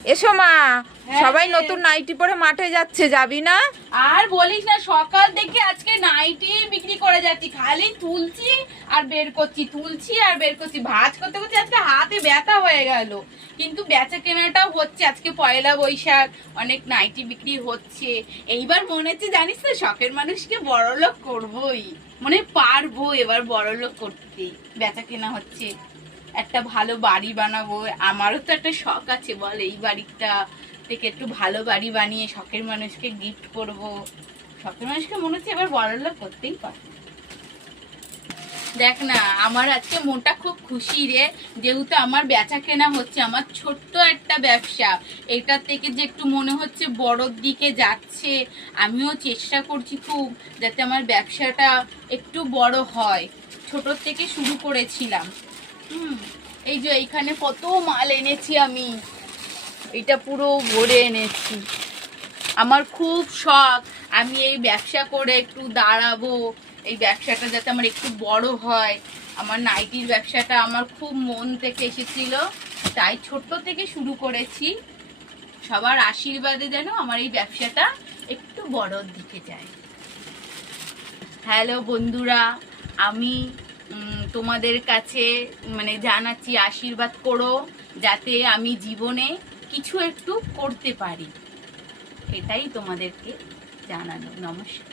এসো মা, সবাই নতুন নাইটি পরে মাঠে যাচ্ছে, যাবি না? আর বলিস না, সকাল থেকে আজকে নাইটি বিক্রি করে যাচ্ছি, খালি তুলছি আর বের করছি, তুলছি আর বের করছি, ভাঁজ করতে করতে আজকে হাতে ব্যথা হয়ে গেল। কিন্তু বেচা কেনাটাও হচ্ছে, আজকে পয়লা বৈশাখ, অনেক নাইটি বিক্রি হচ্ছে। এইবার মনে হচ্ছে জানিস তো, শখের মানুষকে বড়লোক করবোই, মানে পারবো এবার বড়লোক করতে। বেচা কেনা হচ্ছে, একটা ভালো বাড়ি বানাবো। আমারও তো একটা শখ আছে, বল, এই বাড়িটা থেকে একটু ভালো বাড়ি বানিয়ে শখের মানুষকে গিফট করব। শখের মানুষকে মনে হচ্ছে এবার বড়লোক করতেই পারে। দেখ না, আমার আজকে মনটা খুব খুশি রে, যেহেতু আমার বেচা কেনা হচ্ছে, আমার ছোট্ট একটা ব্যবসা, এটা থেকে যে একটু মনে হচ্ছে বড়র দিকে যাচ্ছে। আমিও চেষ্টা করছি খুব, যাতে আমার ব্যবসাটা একটু বড় হয়। ছোট থেকে শুরু করেছিলাম। এই যে এইখানে কত মাল এনেছি আমি, এটা পুরো ভরে এনেছি। আমার খুব শখ আমি এই ব্যবসা করে একটু দাঁড়াবো, এই ব্যবসাটা যাতে আমার একটু বড় হয়। আমার নাইটির ব্যবসাটা আমার খুব মন থেকে এসেছিল, তাই ছোট্ট থেকে শুরু করেছি। সবার আশীর্বাদে যেন আমার এই ব্যবসাটা একটু বড়র দিকে যায়। হ্যালো বন্ধুরা, আমি তোমাদের কাছে মানে জানাচ্ছি, আশীর্বাদ করো যাতে আমি জীবনে কিছু একটু করতে পারি, এটাই তোমাদেরকে জানানো। নমস্কার।